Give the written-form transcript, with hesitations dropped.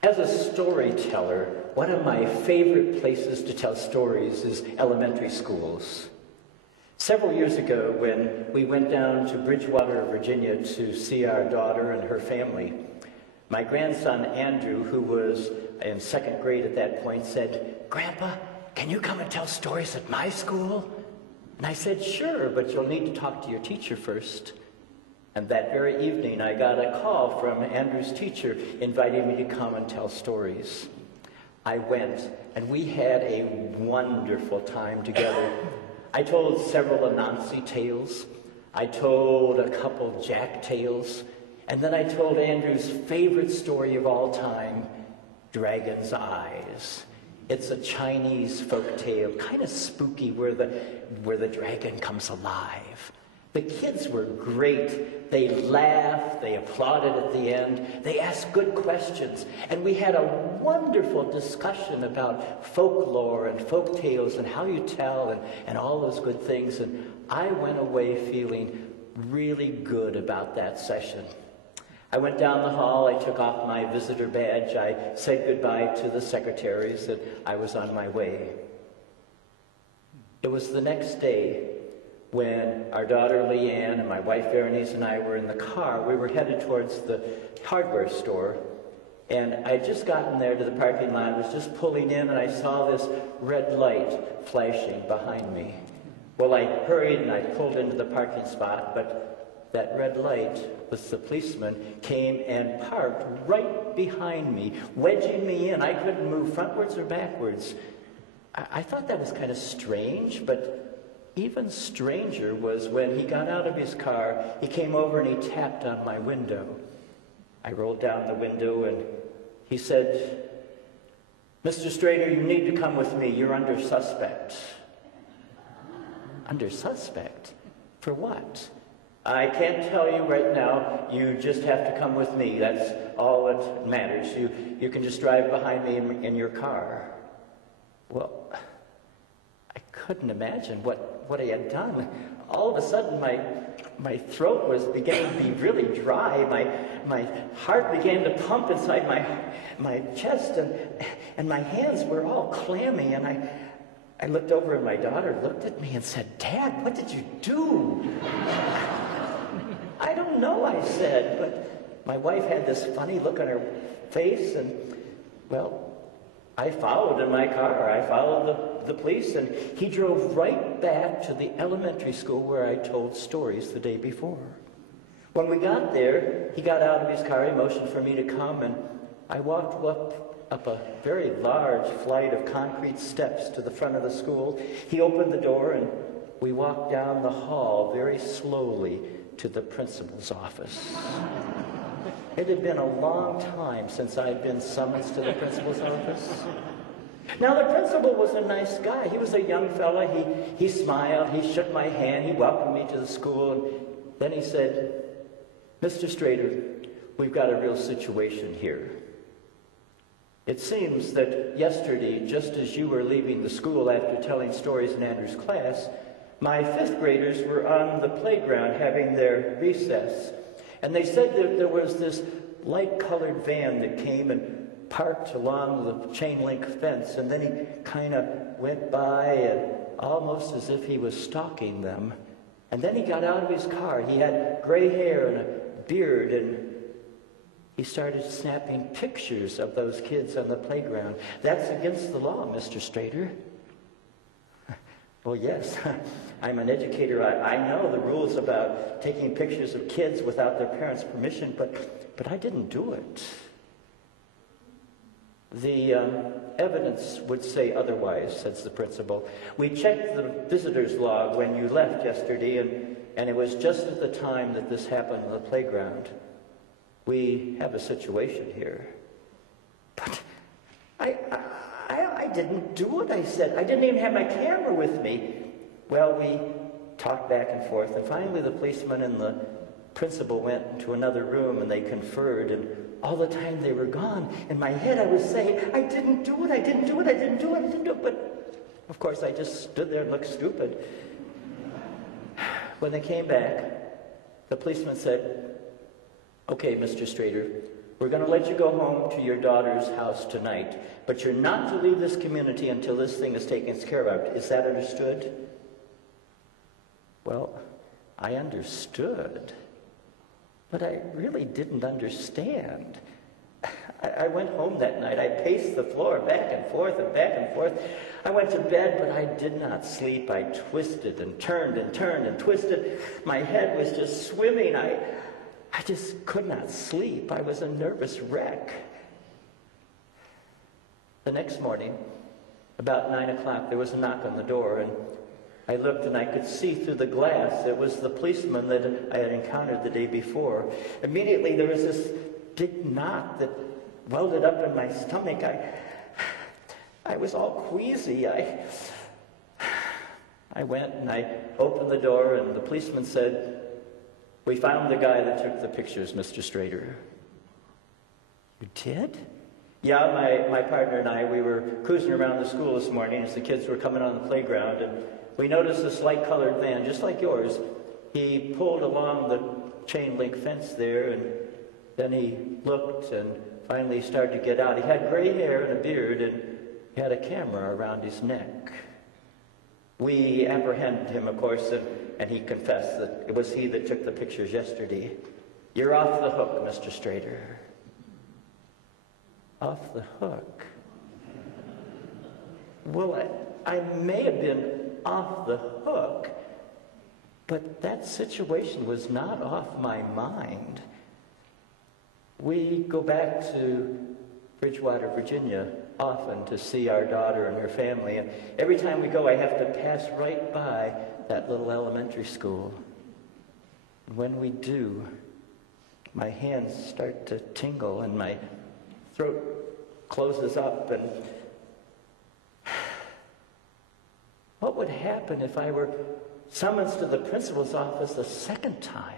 As a storyteller, one of my favorite places to tell stories is elementary schools. Several years ago, when we went down to Bridgewater, Virginia to see our daughter and her family, my grandson Andrew, who was in second grade at that point, said, "Grandpa, can you come and tell stories at my school?" And I said, "Sure, but you'll need to talk to your teacher first." And that very evening, I got a call from Andrew's teacher inviting me to come and tell stories. I went, and we had a wonderful time together. I told several Anansi tales. I told a couple Jack tales. And then I told Andrew's favorite story of all time, Dragon's Eyes. It's a Chinese folk tale, kind of spooky, where the dragon comes alive. The kids were great. They laughed, they applauded at the end, they asked good questions, and we had a wonderful discussion about folklore and folk tales and how you tell and all those good things, and I went away feeling really good about that session. I went down the hall, I took off my visitor badge, I said goodbye to the secretaries that I was on my way. It was the next day when our daughter Leanne and my wife Berenice and I were in the car. We were headed towards the hardware store, and I had just gotten there to the parking lot. I was just pulling in, and I saw this red light flashing behind me. Well, I hurried and I pulled into the parking spot, but that red light with the policeman came and parked right behind me, wedging me in. I couldn't move frontwards or backwards. I thought that was kind of strange, but even stranger was when he got out of his car, he came over and he tapped on my window. I rolled down the window and he said, "Mr. Strader, you need to come with me. You're under suspect." Under suspect? For what? "I can't tell you right now. You just have to come with me. That's all that matters. You can just drive behind me in your car." Well, I couldn't imagine what he had done. All of a sudden, my throat was beginning to be really dry. My heart began to pump inside my chest, and my hands were all clammy. And I looked over, and my daughter looked at me and said, "Dad, what did you do?" "I don't know," I said, but my wife had this funny look on her face, and, well, I followed in my car. I followed the police, and he drove right back to the elementary school where I told stories the day before. When we got there, he got out of his car, he motioned for me to come, and I walked up a very large flight of concrete steps to the front of the school. He opened the door, and we walked down the hall very slowly to the principal's office. It had been a long time since I'd been summoned to the principal's office. Now, the principal was a nice guy. He was a young fella. He smiled. He shook my hand. He welcomed me to the school. And then he said, "Mr. Strader, we've got a real situation here. It seems that yesterday, just as you were leaving the school after telling stories in Andrew's class, my fifth graders were on the playground having their recess. And they said that there was this light-colored van that came and parked along the chain-link fence, and then he kind of went by, and almost as if he was stalking them. And then he got out of his car. He had gray hair and a beard, and he started snapping pictures of those kids on the playground. That's against the law, Mr. Strader." Well, yes, I'm an educator. I know the rules about taking pictures of kids without their parents' permission, but I didn't do it. "The evidence would say otherwise," says the principal. "We checked the visitor's log when you left yesterday, and it was just at the time that this happened on the playground. We have a situation here." "But I didn't do it," I said. "I didn't even have my camera with me." Well, we talked back and forth, and finally the policeman and the principal went into another room, and they conferred, and all the time they were gone. In my head I was saying, "I didn't do it, I didn't do it, I didn't do it, I didn't do it," but of course I just stood there and looked stupid. When they came back, the policeman said, "Okay, Mr. Strader, We're going to let you go home to your daughter's house tonight, but you're not to leave this community until this thing is taken care of. Is that understood? Well, I understood, but I really didn't understand. I went home that night. I paced the floor back and forth and back and forth. I went to bed, but I did not sleep. I twisted and turned and turned and twisted. My head was just swimming. I just could not sleep. I was a nervous wreck. The next morning, about 9 o'clock, there was a knock on the door, and I looked and I could see through the glass. It was the policeman that I had encountered the day before. Immediately there was this big knot that welded up in my stomach. I was all queasy. I went and I opened the door, and the policeman said, "We found the guy that took the pictures, Mr. Strader." You did? Yeah, my partner and I, we were cruising around the school this morning as the kids were coming on the playground, and we noticed this light-colored van, just like yours. He pulled along the chain-link fence there, and then he looked and finally started to get out. He had gray hair and a beard, and he had a camera around his neck. We apprehended him, of course, and he confessed that it was he that took the pictures yesterday. You're off the hook, Mr. Strader. Off the hook? Well, I may have been off the hook, but that situation was not off my mind. We go back to Bridgewater, Virginia, often to see our daughter and her family, and every time we go, I have to pass right by that little elementary school. And when we do, my hands start to tingle and my throat closes up. And what would happen if I were summoned to the principal's office a second time?